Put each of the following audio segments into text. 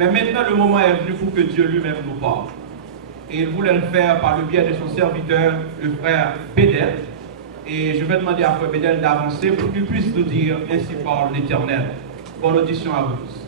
Mais maintenant, le moment est venu pour que Dieu lui-même nous parle. Et il voulait le faire par le biais de son serviteur, le frère Bédel. Et je vais demander à frère Bédel d'avancer pour qu'il puisse nous dire ainsi parle l'Éternel. Bonne audition à vous tous.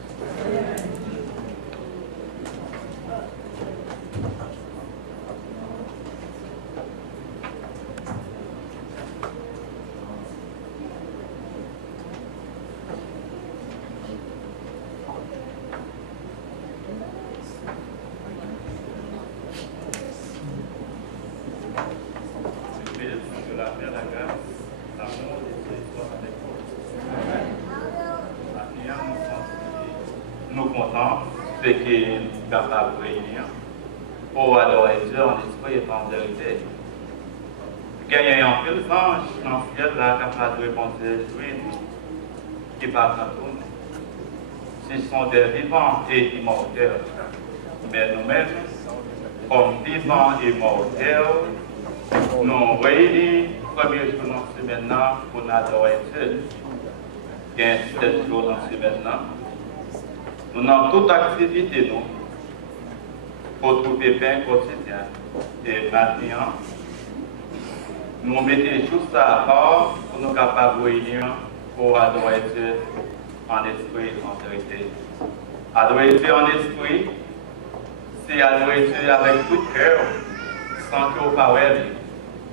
Nous comptons ce qui est capable de réunir pour adorer Dieu en esprit et en vérité. Gagner en pile ange dans le ciel, là, capable de répondre qui parlent dans tout. Ce sont des vivants et immortels. Mais nous-mêmes, comme vivants et mortels, nous réunis premier jour dans la semaine pour adorer Dieu. Il y a 7 jours dans la semaine. Nous avons toute activité nous, pour trouver pain quotidien. Et maintenant, nous mettons juste à part pour nous capables de réunir pour adorer Dieu en esprit et en vérité. Adorer Dieu en esprit, c'est adorer Dieu avec tout cœur, sans que parole.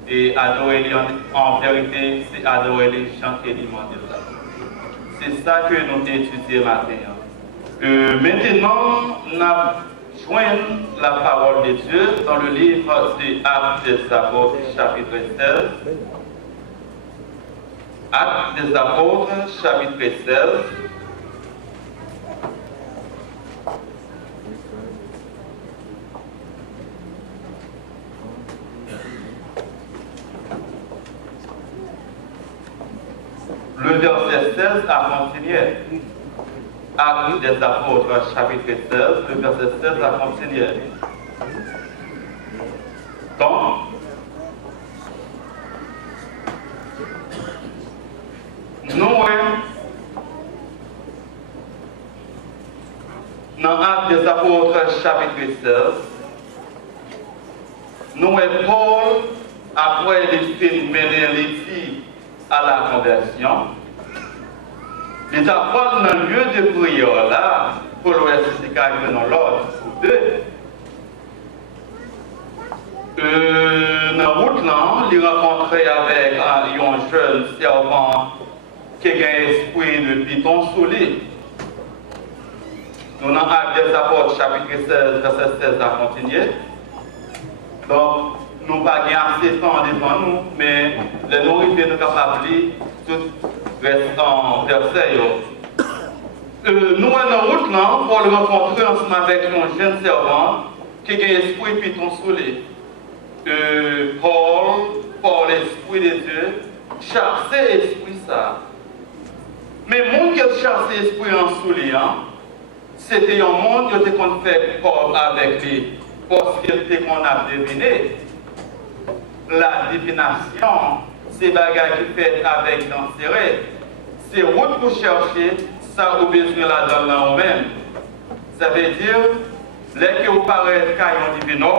Et adorer lui en vérité, c'est adorer les chanter les demander. C'est ça que nous avons étudié maintenant. Maintenant, nous avons joint la parole de Dieu dans le livre des Actes des Apôtres, chapitre 16. Actes des Apôtres, chapitre 16. Le verset 16 a continué. Actes des Apôtres, chapitre 16, le verset 16 a continué. Donc, nous, dans Actes des Apôtres, chapitre 16, nous, Paul, après les films mener les filles à la conversion, il a pris dans le lieu de prière là, pour le reste dans l'ordre pour deux. Dans la route là, il a rencontré avec un jeune servant qui a un esprit de python sous lui. Nous avons Actes des Apôtres, chapitre 16, verset 16 à continuer. Donc, nous n'avons pas assez de temps devant nous, mais les nourritures nous capables de lire tout restant verset. Nous, dans la route là, pour le rencontrer ensemble avec un jeune servant qui a un esprit python sous lui. Paul, par l'esprit de Dieu, chassait l'esprit ça. Mais le monde qui a chassé l'esprit en sous lui, c'était un monde qui était fait Paul avec lui, parce qu'il était qu'on a deviné. La divination, c'est bagages qui fait avec l'enserré. C'est route pour chercher, ça au besoin là dans nous-mêmes. Ça veut dire, les que vous paraissez caillon divino,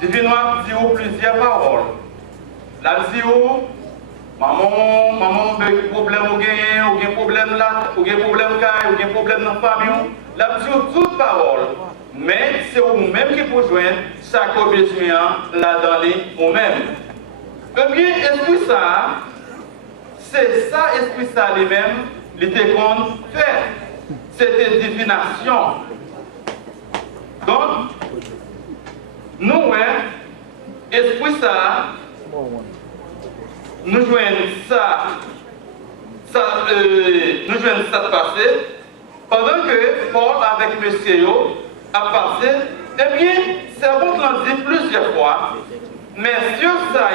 divino dit plusieurs paroles. La dit maman, problème ou gain problème là, ou gain problème caille, ou gain problème dans la famille. La dit toutes paroles. Mais c'est vous-même qui pouvez joindre chaque besoin là dans les vous-même. Eh bien, esprit ça, c'est ça, esprit ça lui-même, il était qu'on fait. C'était divination. Donc, nous, esprit ça, nous joignons nous joignons ça passé, pendant que Paul avec monsieur a passé, eh bien, c'est bon qu'on dit plusieurs fois, mais sur ça,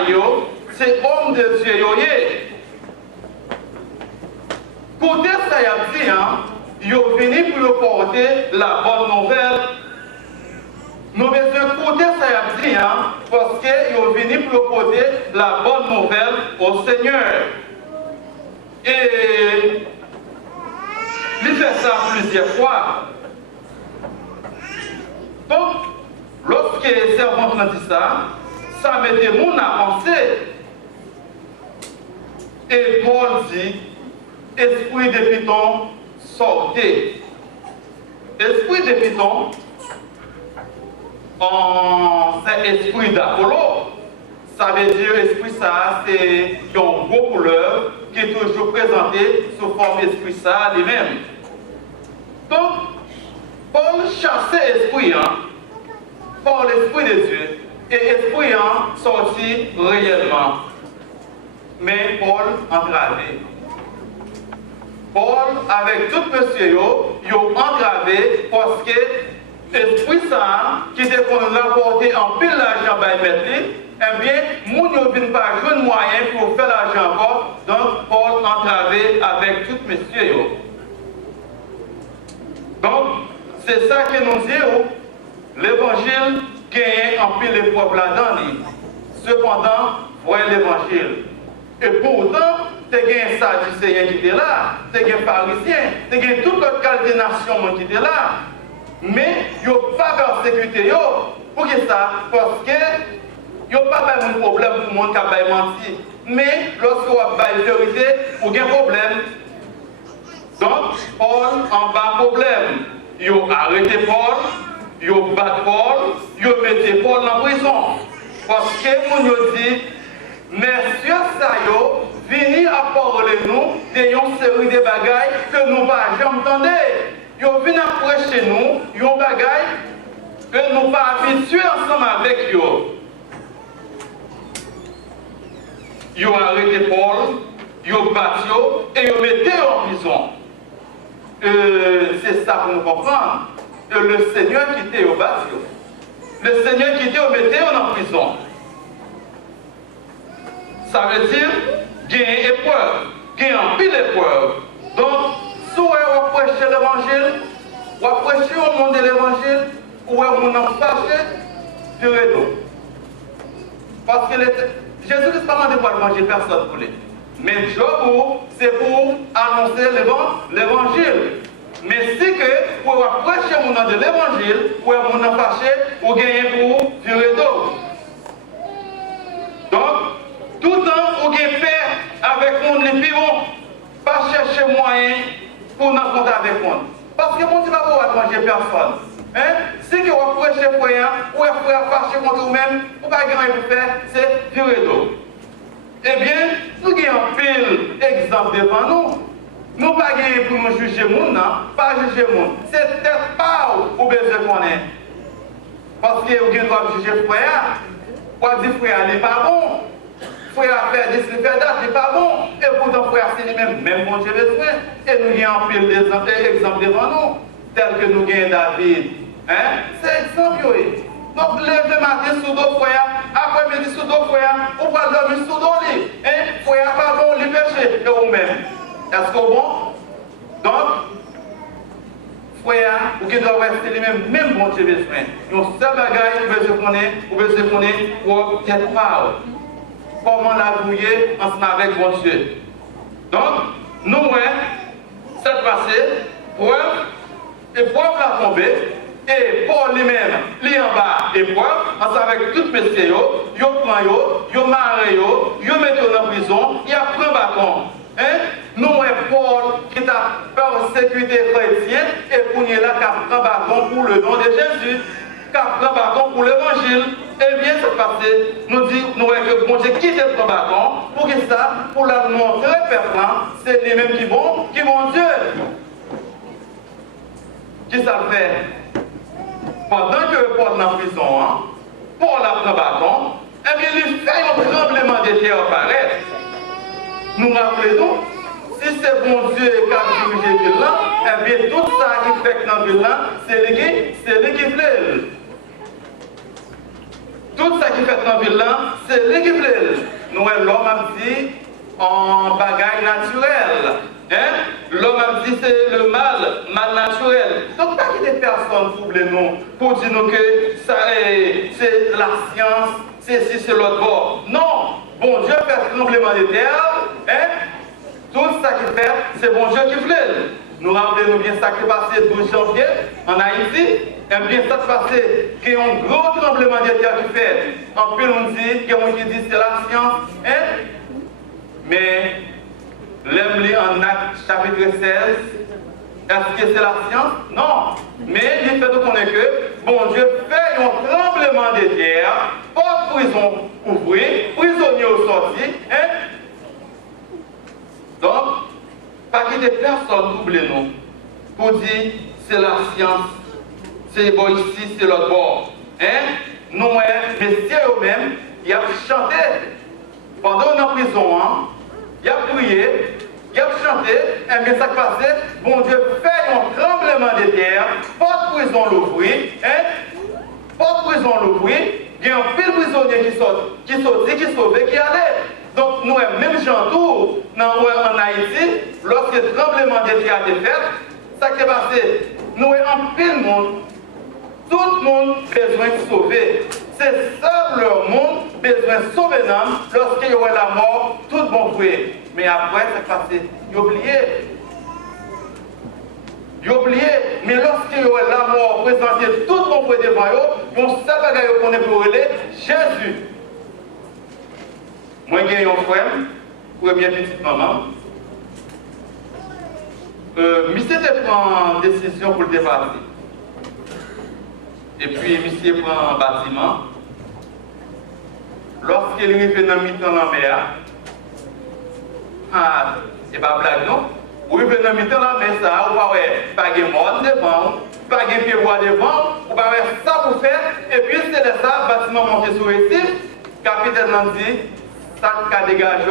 c'est homme de Dieu. Côté ça, il a dit, il est venu pour porter la bonne nouvelle. Nous devons côté ça, il a dit, parce qu'il est venu pour porter la bonne nouvelle au Seigneur. Et il fait ça plusieurs fois. Donc, lorsque les servantes ont dit ça, ça mettait mon à penser. Et Paul dit, esprit de Python, sortez. Esprit de Python, c'est esprit d'Apollo. Ça veut dire, esprit ça, c'est une gros couleur qui est toujours présenté sous forme esprit ça lui-même. Donc, Paul chassait esprit par l'esprit de Dieu. Et esprit sorti réellement. Mais Paul entravé. Paul, avec tout monsieur, il a entravé parce que l'esprit ça, qui était qu'on rapporter en pile l'argent par mettre, eh bien, nous ne venons pas jouer de moyen pour faire l'argent encore. Donc, Paul entravé avec tout monsieur. Donc, c'est ça que nous disons. L'évangile gagne en pile l'épreuve là-dedans. Cependant, voyez l'évangile. Et pourtant, tu as un Sadducéen qui était là, tu as un Pharisien, tu as toute l'autre qualité de nation qui était là. Mais ils n'ont pas persécuté. Pour que ça? Parce que ils n'ont pas même un problème pour le monde qui a menti. Mais lorsqu'on a la vérité, il y a un problème. Donc, Paul en bas problème. Ils ont arrêté Paul, ils ont battu Paul, ils ont mis Paul en prison. Parce que nous ont dit, messieurs, ça y est, venez à parler nous d'une série de bagailles que nous n'avons jamais entendu. Ils ont venu après chez nous, ils ont des bagailles que nous n'avons pas habitués ensemble avec eux. Ils ont arrêté Paul, ils ont battu et ils ont mis en prison. C'est ça pour nous comprendre. Le Seigneur qui était au battu. Le Seigneur qui était au mettait en prison. Ça veut dire qu'il y a une épreuve, qu'il y a un pile d'épreuve. Donc, si on prêche l'évangile, on prêche au monde de l'évangile, ou on en fâche, du rideau. Parce que Jésus n'est pas demandé pour l'évangile, personne ne voulait. Mais Job, c'est pour annoncer l'évangile. Mais si que pour prêcher au nom de l'évangile, ou on en fâche, ou gagner pour du rideau. Donc, tout le temps, on gagne paix avec mon vivant, pas chercher moyen pour nous compter avec moi. Parce que mon Dieu va pouvoir manger personne. Hein? Si que vous prêchez pour rien, ou vous fâcher contre vous-même, vous ne pouvez pas rien faire, c'est du rideau. Eh bien, nous avons un pile exemple devant nous. Nous ne pouvons pas pour nous juger le monde, pas juger le monde. C'est peut-être pas où vous besoin qu'on est. Parce que vous devez juger le frère. Vous dites frère n'est pas bon. Frère a fait des faire date, n'est pas bon. Et pourtant, frère, c'est lui-même, même bon Dieu besoin. Et nous avons un pile d'exemples devant nous, tel que nous avons David. Hein? C'est exemple. Donc, lève le matin sous dos, frère. Après-midi sous dos, frère. Ou pas dormir sous dos, hein? Frère, pas bon, lui péché. Et vous-même. Est-ce que bon? Donc, frère, vous qui doit rester lui-même, même bon Dieu besoin. Nous, seul bagaille, vous besoin connaître, pour tête pas. Comment la brouiller ensemble avec bon Dieu. Donc, nous, cette passée, preuve, et preuve la tombée, et Paul lui-même, lui en bas, et preuve, ensemble avec toutes mes messieurs, ils prennent, ils marrent, ils mettent en prison, ils prennent bâton. Hein? Nous, Paul qui a persécuté les chrétiens, et pour nous là, qui prend bâton pour le nom de Jésus, qui prend bâton pour l'évangile. Eh bien, cette passée nous dit que bon Dieu quitte le bâton pour que ça, pour la montrer pertinent, c'est lui-même qui vont Dieu. Qui ça le fait? Pendant que Paul est en prison, Paul a pris le bâton, eh bien, il fait un tremblement de terre apparaître. Nous rappelons, si c'est bon Dieu qui a dirigé la ville là, eh bien, tout ça qui fait dans la ville là, c'est lui qui plaît. Tout ça qui fait dans la ville là, c'est lui qui plaît. Nous, l'homme a dit en bagaille naturelle. Hein? L'homme a dit c'est le mal naturel. Donc, pas qu'il y ait des personnes pour dire nous que c'est la science, c'est l'autre bord. Non! Bon Dieu fait tremblement de terre, hein? Tout ça qu'il fait, c'est bon Dieu qui plaît. Nous rappelons bien ça qui est passé le 12 janvier en Haïti. Eh bien, ça se passait qu'il y a un gros tremblement de terre qui fait. En plus, on dit, il y a un qui dit c'est la science. Hein? Mais, l'aime en Actes chapitre 16, est-ce que c'est la science? Non. Mais il fait de connaître que, bon Dieu fait un tremblement de terre, porte prison ouvrir, prisonniers au sorti. Hein? Donc, pas qu'il y ait personne troublé nous pour dire c'est la science, c'est bon ici, c'est l'autre bord. Hein? Nous, messieurs eux-mêmes, ils ont chanté pendant qu'on est en prison, hein? Ils ont prié, ils ont chanté, et bien ça passait, bon Dieu fait un tremblement de terre, porte prison l'ouvrir, hein? Porte prison l'ouvrir, il y a un pile prisonnier qui sortit, qui sauvait, qui allait. Donc, nous, même gens tout, en Haïti, lorsque le tremblement de terre a été fait, ça qui est passé, nous, en pile monde, tout le monde besoin de sauver. C'est seul le monde besoin de sauver l'âme lorsqu'il y aura la mort, tout bon fruit. Mais après, ça qui est passé, il a oublié. Il a oublié, mais lorsqu'il y aura la mort, présenter tout mon fruit devant eux, ils vont savoir qu'on est pour aider Jésus. Moi, j'ai un frère, première petite maman. Monsieur prend une décision pour le dépasser. Et puis, monsieur prend un bâtiment. Lorsqu'il arrive dans le mi-temps la mer, c'est pas blague non? Ou il vient dans le mi-temps la mer, ça, ou pas de mort devant, pas de pied bois devant, ou pas ça pour faire. Et puis, c'est de ça, le bâtiment monté sur le récif, capitaine l'a dit. Ça qui dégage.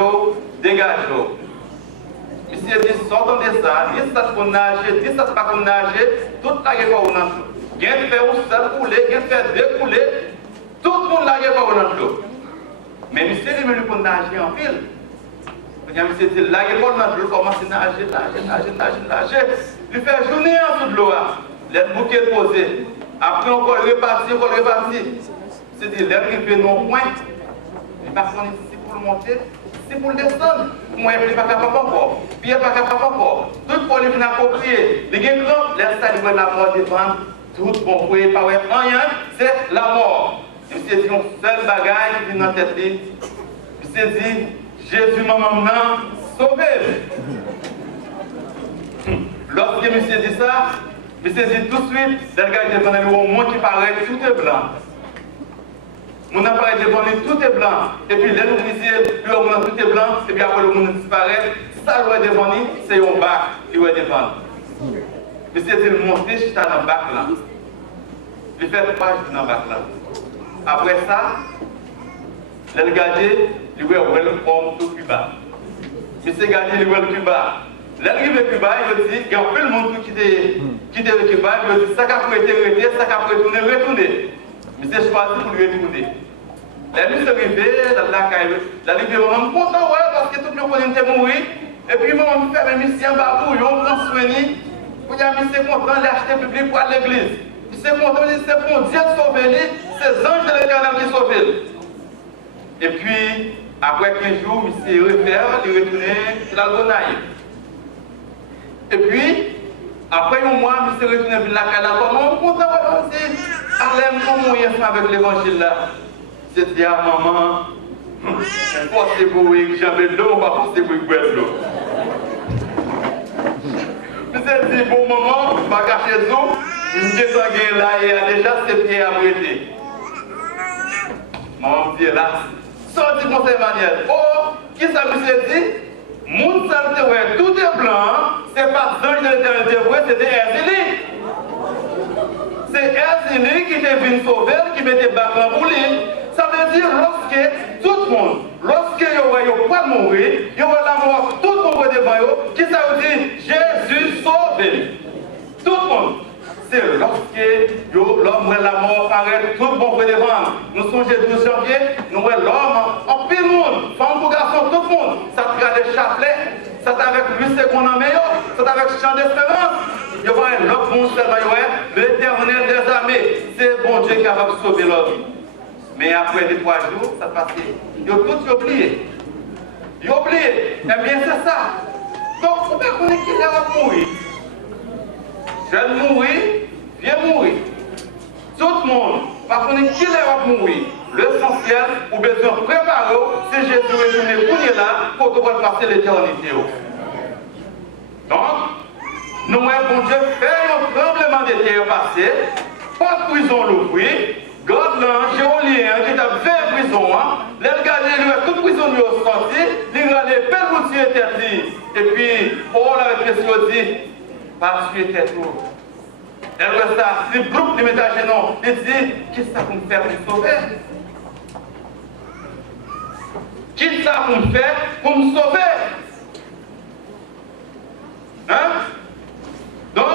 Monsieur dit, sortons de ça, dit ça pour nager, dit ça pas pour nager, toute la guerre pour nous. Il y a fait un seul couler, il y a fait deux couler, tout le monde la guerre pour nous. Mais monsieur est venu pour nager en ville. Monsieur dit, la guerre pour nous, il commence à nager. Il fait journée en dessous de l'eau, les bouquets posés. Après, on va repartir. C'est dit, l'arrivée non point. Il va prendre pour le monter, c'est pour le descendre. Moi, je ne suis pas capable encore. Puis, je ne suis pas capable encore. Tout pour les venir approprier. Les gens, laisse ça, ils vont la mort devant. Tout bon, vous ne pouvez pas rien, c'est la mort. Monsieur dit, un seul bagage qui vient dans la tête. Monsieur dit, Jésus m'a maintenant sauvé. Lorsque monsieur dit ça, monsieur dit tout de suite, le gars devant lui, au moins qui paraît, tout est blanc. Mon appareil devant lui, tout est blanc. Et puis, l'aile visible, lui, au moins, tout est blanc. Et puis après, le monde disparaît. Ça, il est devant lui, c'est un bac qui est devant. Monsieur dit, monter, je suis dans le bac là. Il fait pas dans le bac là. Après ça, l'aile gardé, il voit welcome to Cuba. Monsieur gardé, il voit le Cuba. L'aile de Cuba, il dit, il y a un peu le monde qui était le Cuba, il dit, ça a été arrêté, ça a été retourné. Mais c'est choisi pour lui retourner. La nuit s'est arrivée, la nuit est vraiment content, ouais, parce que tout le monde était mort. Et puis, moi, je fais mes missions, on prend soin. Pour y avoir mis content, l'acheter public pour aller à l'église. C'est content, c'est pour Dieu sauver, c'est les anges de l'éternel qui sauvent. Et puis, après 15 jours, monsieur refait, il est retourné sur la Gonaïve. Et puis, après un mois, monsieur est retourné sur la Canada. On est content, aussi. Allez, comment il est avec l'évangile là? C'est dit à maman, forcez vous que jamais de l'eau, on va forcer vous boire de l'eau. Monsieur dit, bon maman, je vais cacher l'eau, je me descends là et déjà ses pieds à prêter. Maman me dit là, sorti conseil manuel. Oh, qui ça monsieur dit? Mon santé, tout est blanc, c'est pas l'ange de l'éternité, c'est des Erzélie. C'est Erzélie qui était venu sauver, qui mettait bac en pour lui. Ça veut dire lorsque tout le monde, lorsque il y aura pas de mourir, il y aura la mort, tout le monde devant eux, qui ça veut dire Jésus sauvé. Tout le monde. C'est lorsque l'homme et la mort paraît, tout le monde devant. Nous sommes le 12 janvier, nous voyons l'homme en pile monde, femme pour garçon, tout le monde. Ça traite des chapelets, ça avec lui c'est qu'on en meilleur, ça avec chant d'espérance. Il y aura l'autre monde seulement, l'éternel des armées. C'est bon Dieu qui est capable de sauver l'homme. Mais après les 3 jours, ça passe. Ils ont tout oublié. Ils ont oublié. Eh bien, c'est ça. Donc, on peut connaître qu'il est mourir. Jeune mourir, viens mourir. Tout le monde, parce qu'on est qui va mourir. L'essentiel, ou besoin de préparer, si Jésus est venu pour là, pour pouvoir passer l'éternité. Donc, nous, bon Dieu, fait un tremblement de terre passé, pas de prison l'ouvrir, God l'ange, géolien, qui a 20 prisons, les garder, lui, toute prison lui a sorti, il a les belles routiers interdits. Et puis, Paul avec question dit, parce que était tout. Elle reste là, le groupe de métage, non, il dit, qu'est-ce que ça peut faire pour me sauver? Qu'est-ce que ça peut faire pour me sauver? Hein? Donc,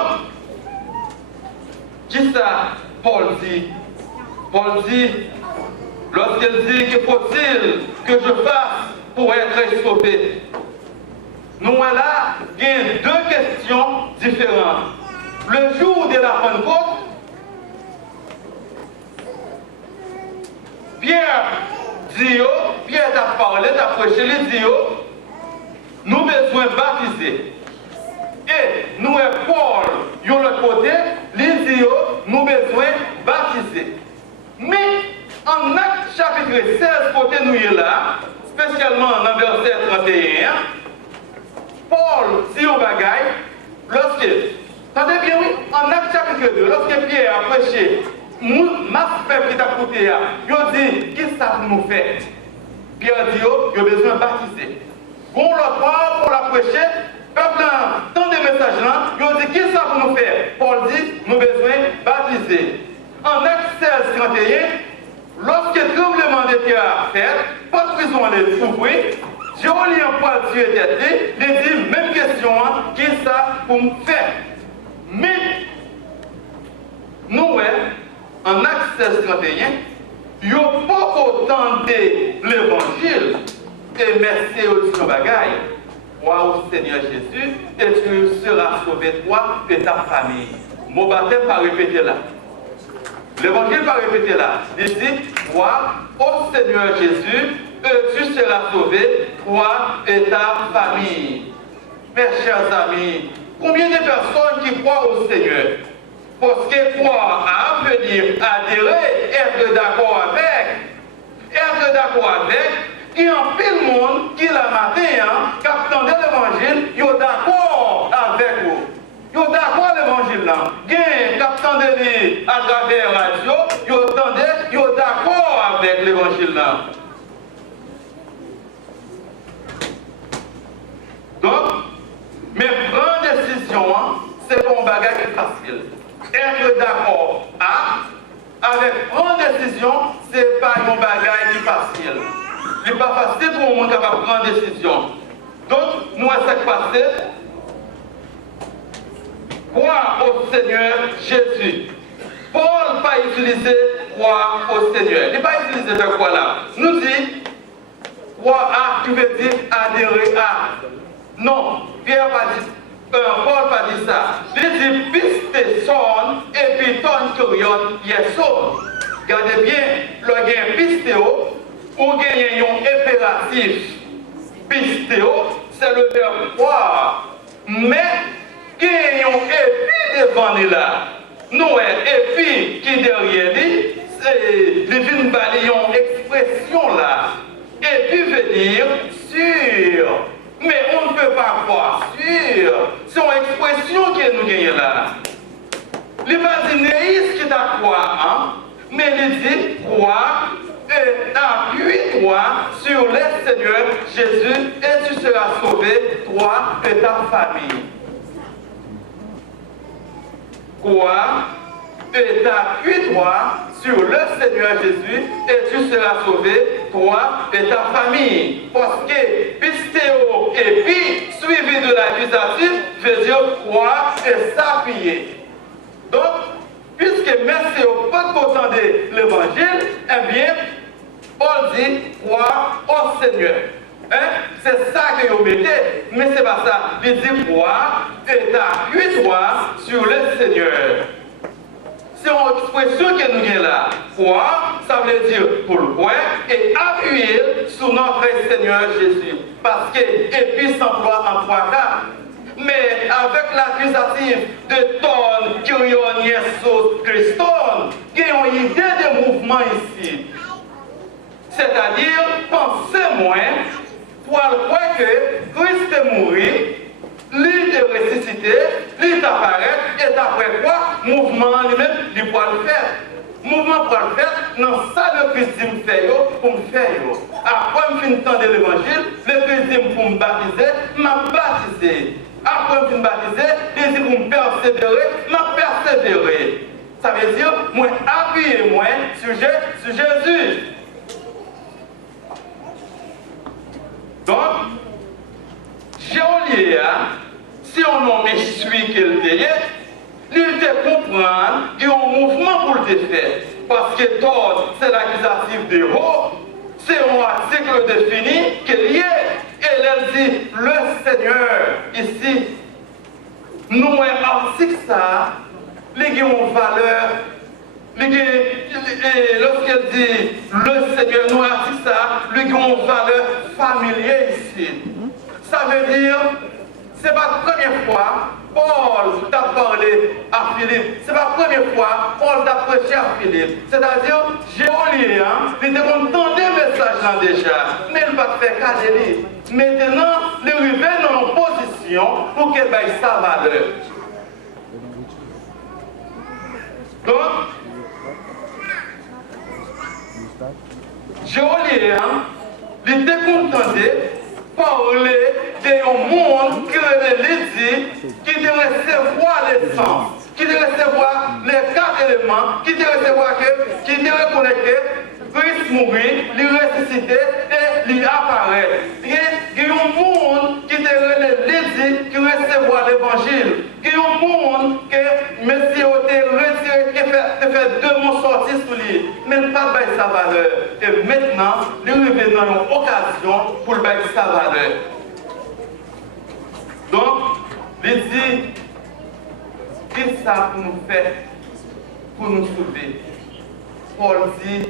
qu'est-ce que ça, Paul dit? Paul dit, lorsqu'il dit qu'il faut-il que je fasse pour être sauvé? Nous, là, il y a deux questions différentes. Le jour de la Pentecôte, Pierre dit, Pierre t'a parlé, t'a prêché, il dit, nous avons besoin de baptiser. Et nous, Paul, de l'autre côté, il dit, nous avons besoin de baptiser. Mais en Acte chapitre 16, côté nous est là, spécialement dans verset 31, Paul dit au bagaille, lorsque, attendez bien oui, en Acte chapitre 2, lorsque Pierre a prêché, ma peuple qui t'a coûté, il a dit, qu'est-ce que ça nous fait? Pierre dit, il a besoin de baptiser. Bon, le part pour la prêcher, peuple, tant de messages là, il a dit, qu'est-ce que ça nous fait? Paul dit, nous avons besoin de baptiser. En Acte 16, 31, lorsque le tremblement de terre a fait, pas de prison à l'ouvrir, Géolien Paul Dieu était, il dit, même question, qu'est-ce que ça pour me faire? Mais, nous, en Acte 16, 31, il n'y a pas autant de l'évangile, et merci au Dieu bagaille. Crois au Seigneur Jésus, et tu seras sauvé, toi et ta famille. Mon baptême pas répéter là. L'évangile va répéter là. Il dit, crois au Seigneur Jésus, et tu seras sauvé, toi et ta famille. Mes chers amis, combien de personnes qui croient au Seigneur? Parce que croire à venir adhérer, être d'accord avec, il y a un peu de monde qui l'a matin, qui attendait l'évangile, il est d'accord avec vous. Ils sont d'accord avec l'évangile là. Ils attendent à travers la radio, ils sont d'accord avec l'évangile là. Donc, mais prendre décision, c'est pas un bagage qui est facile. Être d'accord avec prendre décision, c'est pas un bagage qui est facile. Il n'est pas facile pour un monde qui va prendre décision. Donc, nous, ce qui passe, croire au Seigneur Jésus. Paul n'a pas utilisé croire au Seigneur. Il n'a pas utilisé de quoi là. Nous dit croire à, qui veut dire adhérer à. Non, Pierre pas dit, Paul pas dit ça. Il dit piste son et puis ton curion yeson. Regardez bien, le gain pistéo ou gain un impératif. Pistéo, c'est le verbe croire. Mais qui est un épi devant nous là. Nous, épi qui derrière nous, c'est une expression là. Épi veut dire sûr. Mais on ne peut pas croire sûr. C'est une expression que nous gagnons là. L'imaginaire qui t'a croire, mais il dit croire et appuie-toi sur le Seigneur Jésus et tu seras sauvé, toi et ta famille. Crois et appuie-toi sur le Seigneur Jésus et tu seras sauvé, toi et ta famille. Parce que pistéo et puis suivi de l'accusatif veut dire croire et s'appuyer. Donc, puisque merci au pas de l'évangile, eh bien, Paul dit croire au Seigneur. Hein? C'est ça que vous mettez, mais c'est pas ça. Il dit croire et appuie-toi sur le Seigneur. C'est une expression que nous avons là. Croire, ça veut dire pour le croire et appuyer sur notre Seigneur Jésus. Parce que épi s'emploie en trois cas. mais avec l'accusatif de ton qui ont Jésus Christ, qui ont une idée de mouvement ici. C'est-à-dire, pensez moins, pour croire que Christ est mort, lui est ressuscité, lui est apparu, et après quoi, mouvement lui-même, il pourra le faire. Mouvement pour le faire, non, ça le Christ dit me faire pour me faire. Après, je finis de l'évangile, le Christ dit pour me baptiser, m'a baptisé. Après, je finis de baptiser, il dit pour me persévérer, m'a persévéré. Ça veut dire, moi, appuyez-moi sur Jésus. Donc, Géolia, si on nomme celui qu'il était, il te comprendre qu'il y a un mouvement pour le faire. Parce que tort, c'est l'accusatif de haut, c'est un article défini qu'il y est. Et elle dit, le Seigneur, ici, nous, un article ça, il y a une valeur. Lorsqu'elle dit, le Seigneur, nous, article ça, il y a une valeur familière ici. Ça veut dire, ce n'est pas la première fois Paul t'a parlé à Philippe. Ce n'est pas la première fois Paul t'a prêché à Philippe. C'est-à-dire, j'ai oublié, il était content des messages là déjà, mais il ne va pas faire qu'à lire. Maintenant, il est dans une position pour qu'il ait sa valeur. Donc, j'ai oublié, il était content parler d'un monde qui devait recevoir l'essence, qui devait recevoir les 4 éléments, qui devait recevoir qui devait connecter, Christ mourir, lui ressusciter et lui apparaître. Il y a un monde qui devait qui recevoir l'évangile. Il y a un monde que Messie a retiré, qui fait 2 mots sortis sur lui, mais pas de sa valeur. Et maintenant, lui revient dans une occasion pour lui sa valeur. Donc, il dit, qu'est-ce que ça pour nous faire, pour nous sauver? Paul dit,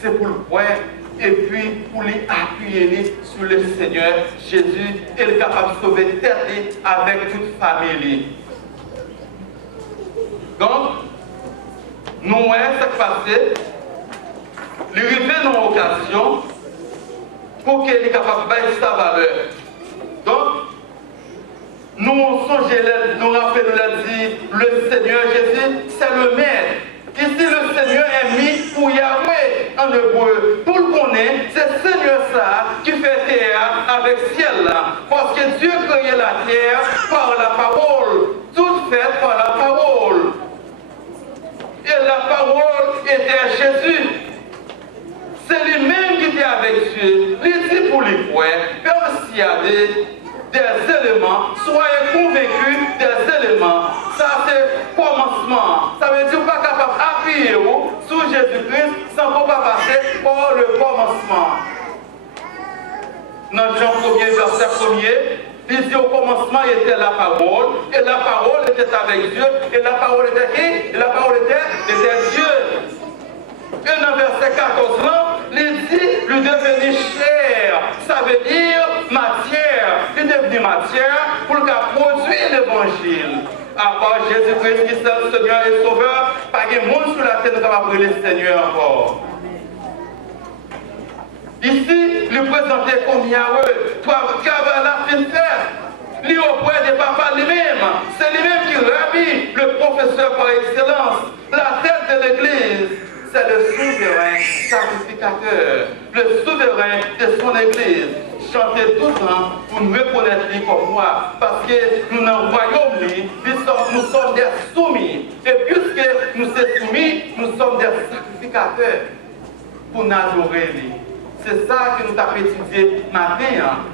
c'est pour le point, et puis pour lui appuyer sur le Seigneur Jésus, il est capable de sauver tête avec toute famille. Donc, nous voyons ce qui passé, lui arriver dans l'occasion pour qu'il soit capable de baisser sa valeur. Donc, nous songeons, nous rappelons, dit, le Seigneur Jésus, c'est le Maître. Ici, le Seigneur est mis pour Yahweh en hébreu. Pour le connaître, c'est le Seigneur ça qui fait terre avec ciel là. Parce que Dieu créait la terre par la parole. Toute faite par la parole. Et la parole était Jésus. C'est lui-même qui était avec Dieu. Il dit pour les points, même s'il y a des éléments, soyez convaincus des éléments. Ça c'est commencement. Ça veut dire pas capable d'appuyer sur Jésus-Christ sans qu'on pas passer par le commencement. Dans Jean 1er, verset 1er, il dit au commencement il était la parole, et la parole était avec Dieu, et la parole était qui? Et la parole était Dieu. Et dans verset 14 là, il dit, lui devenir chair, ça veut dire matière. Il est devenu matière pour qu'il produise l'évangile. À part Jésus-Christ qui est le Seigneur et Sauveur, pas de monde sur la terre qui va appeler le Seigneur encore. Ici, le présenté comme Yahweh, toi qui avais la fin de faire, lui auprès de papa lui-même, c'est lui-même qui rabit le professeur par excellence, la tête de l'Église. C'est le souverain sacrificateur, le souverain de son Église. Chantez tout le temps pour nous reconnaître lui comme moi, parce que nous dans le royaume, nous sommes des soumis. Et puisque nous sommes soumis, nous sommes des sacrificateurs pour nous adorer lui. C'est ça que nous avons étudié matin.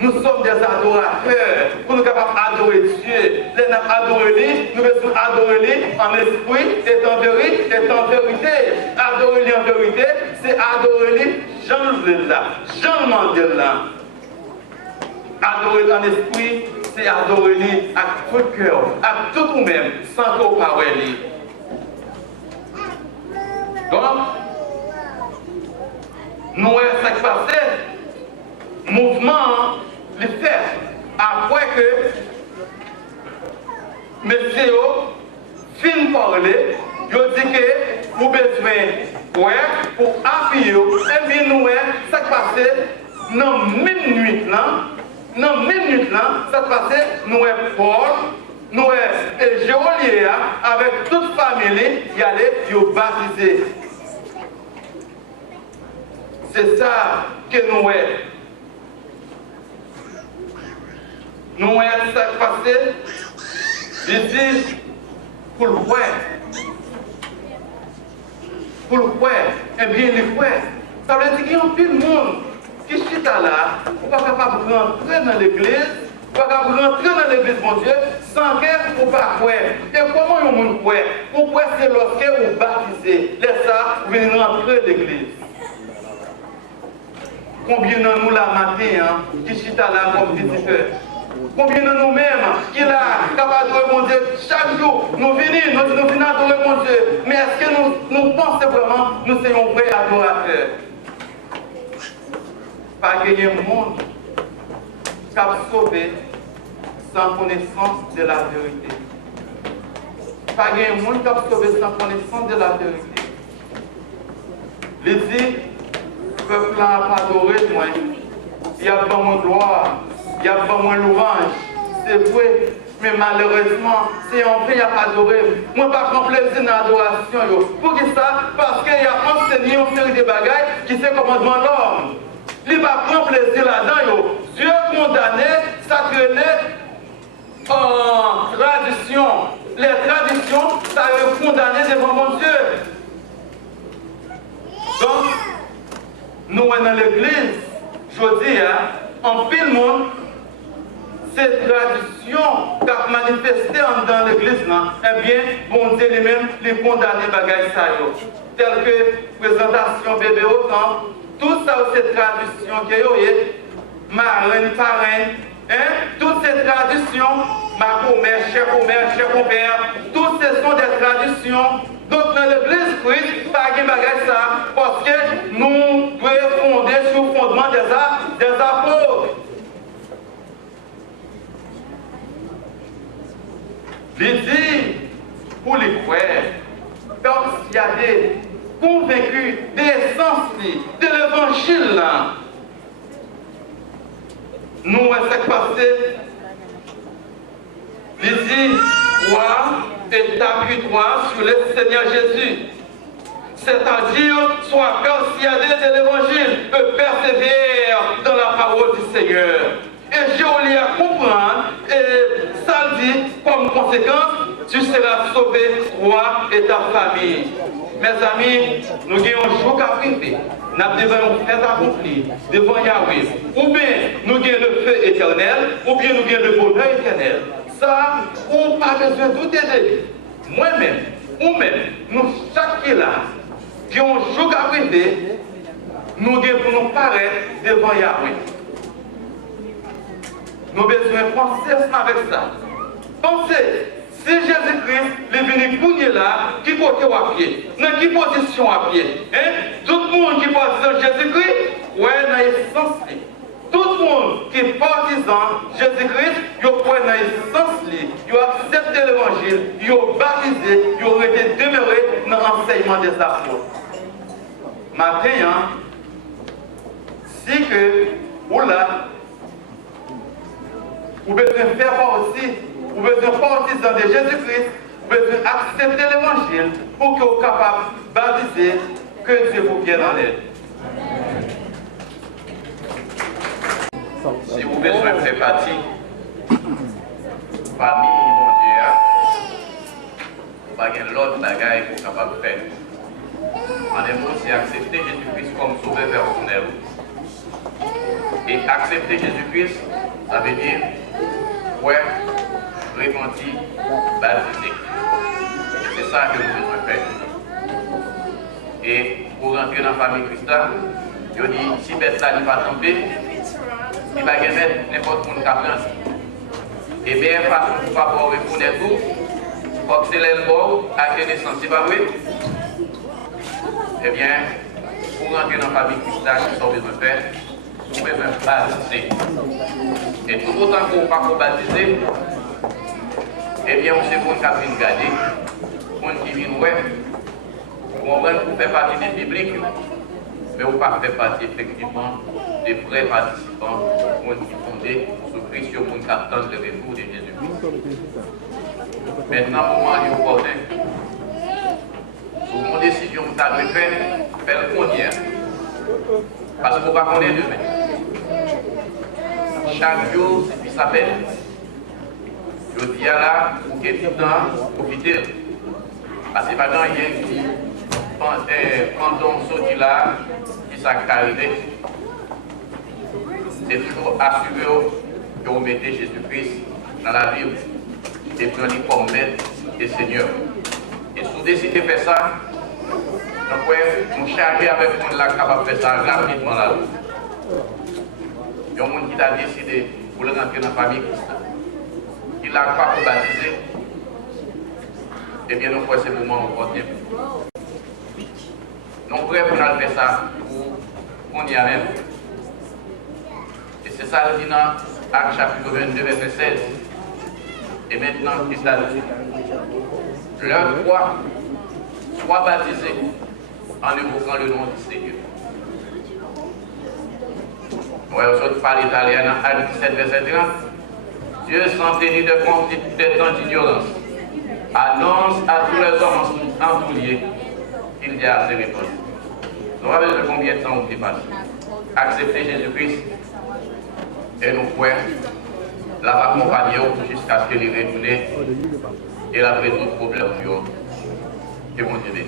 Nous sommes des adorateurs pour nous capables d'adorer Dieu. Les adorer lui, nous devons adorer lui en esprit et en vérité. Adorer lui en vérité, c'est adorer lui Jean Mandela. Adorer en esprit, c'est adorer lui avec tout le cœur, avec tout nous-mêmes, sans qu'on parle lui. Donc, nous, ce qui passe, mouvement, messieurs, fin parler, ils dit que vous avez besoin pour appuyer. Et bien nous, ça passe dans même nuit là, ça passe, nous Paul, nous Géolier, avec toute famille, y aller, y baptiser. C'est ça que nous est. Nous est ça passé, je dis, pour le voir. Pour le voir, et bien le voir. Ça veut dire qu'il y a un peu de monde qui chita là, on ne peut pas rentrer dans l'église, on ne peut pas rentrer dans l'église, mon Dieu, sans que vous ne pas croire. Et comment on peut croire? Pourquoi c'est lorsque vous baptisez, laissez ça, vous venez rentrer dans l'église. Combien de nous là matin, qui chita là comme visiteurs? Combien de nous-mêmes qui là, capables de mon Dieu, chaque jour, nous venons, nous venons adorer mon Dieu. Mais est-ce que nous pensons vraiment nous sommes vrais adorateurs? Pas gagner le monde qui a sauvé sans connaissance de la vérité. Pas gagner le monde qui a sauvé sans connaissance de la vérité. Il dit, le peuple n'a pas adoré moi. Il y a pas mon gloire. Il y a pas moins louange, c'est vrai, mais malheureusement, si on fait, il n'y a pas adoré. Moi, pas grand plaisir dans l'adoration. Pour qui ça? Parce qu'il y a enseigné une série de bagailles qui c'est commandement de l'homme. Il n'y a pas grand plaisir là-dedans. Dieu condamné, sacré en tradition. Les traditions, ça veut condamner devant mon Dieu. Donc, nous, dans l'église, je dis, en pile monde, cette tradition qui a manifesté dans l'église, eh bien, bon Dieu lui-même, les condamner bagaille ça, tel que présentation bébé au temps, tout ça, c'est tradition qui est, marraine, parraine, toutes ces traditions, ma commère, cher compère, toutes ces sont des traditions. Donc dans l'église Christ, pas de bagaille ça, parce que nous devons fonder sur le fondement des apôtres. Il dit, pour les frères, donc s'il y a des convaincus des sens de l'évangile, nous, c'est passé, il dit, crois et t'appuie-toi sur le Seigneur Jésus. C'est-à-dire, sois persuadé de l'évangile et persévère dans la parole du Seigneur. Et j'ai oublié à comprendre, et ça dit, comme conséquence, tu seras sauvé, toi et ta famille. Mes amis, nous avons un jour à priver. Nous avons un fait accompli devant Yahweh. Ou bien nous avons le feu éternel, ou bien nous avons le bonheur éternel. Ça, on n'a pas besoin de douter de lui. Moi-même, ou même, nous, chaque qui est là, qui ont un jour à priver, nous devons nous paraître devant Yahweh. Nous avons besoin de penser avec ça. Pensez, si Jésus-Christ est venu pour là, qui côté à pied, dans quelle position à pied? Tout le monde qui est partisan de Jésus-Christ, ouais, dans l'essence. Tout le monde qui est partisan de Jésus-Christ, il croit dans l'essence, il a accepté l'évangile, il a baptisé, il a été demeuré dans l'enseignement des apôtres. Maintenant, si que, ou là, vous devez faire partie, vous devez être partisan de Jésus-Christ, vous devez accepter l'évangile pour que vous soyez capable de baptiser, que Dieu vous vienne en aide. Si vous besoin de faire partie, famille, mon Dieu, vous n'avez pas l'autre bagaille pour capable de faire. En un mot, c'est accepter Jésus-Christ comme sauveur personnel. Et accepter Jésus-Christ, ça veut dire, ouais, repentir, baptiser. C'est ça que nous devons faire. Et pour rentrer dans la famille Christa, je dis, si personne n'est pas trompé, il va y mettre n'importe qui qui apprend. Et bien, façon pour ne pas reconnaître tout, il faut que c'est l'elbow à la naissance, c'est pas vrai? Eh bien, pour rentrer dans la famille Christa, qui sont besoin de faire, vous pouvez baptiser. Et tout autant qu'on ne peut pas baptiser, Eh bien, on sait qu'on Catherine Gardé, on qui vient ouais, on va faire partie des bibliques, mais on ne pas faire partie effectivement des vrais participants qui fondés sur Christ pour nous attendre le retour de Jésus-Christ. Maintenant, moment est opportun. Pour mon décision, vous avez fait le premier, parce qu'on va connaître demain. Chaque jour, c'est qui s'appelle. Je dis à là, pour que tout le temps, profiter. Parce que maintenant, il y a qui, quand on sort là, qui s'est arrivé, c'est toujours assurer que vous mettez Jésus-Christ dans la Bible et prenez comme maître et Seigneur. Et si vous décidez de faire ça, donc nous charger avec monde là capable de faire ça rapidement là. Il y a un monde qui a décidé pour le rentrer dans la famille, il n'a pas baptisé. Eh bien, nous voyons ce moment opportun. Nous sommes prêts pour faire ça pour qu'on y arrive. Et c'est ça le dit dans Actes chapitre 22, verset 16. Et maintenant, Christ a dit, leur foi soit baptisé en évoquant le nom du Seigneur. Ouais, on parle italien dans Actes 17, verset 30. Dieu, sans tenir de compte des temps d'ignorance, annonce à tous les hommes en tout lieu qu'il y a assez répondu. Nous avons besoin de combien de temps on dépasse? Accepter Jésus-Christ et nous pouvons la accompagner jusqu'à ce qu'il retourne et la résoudre le problème que vous Dieu.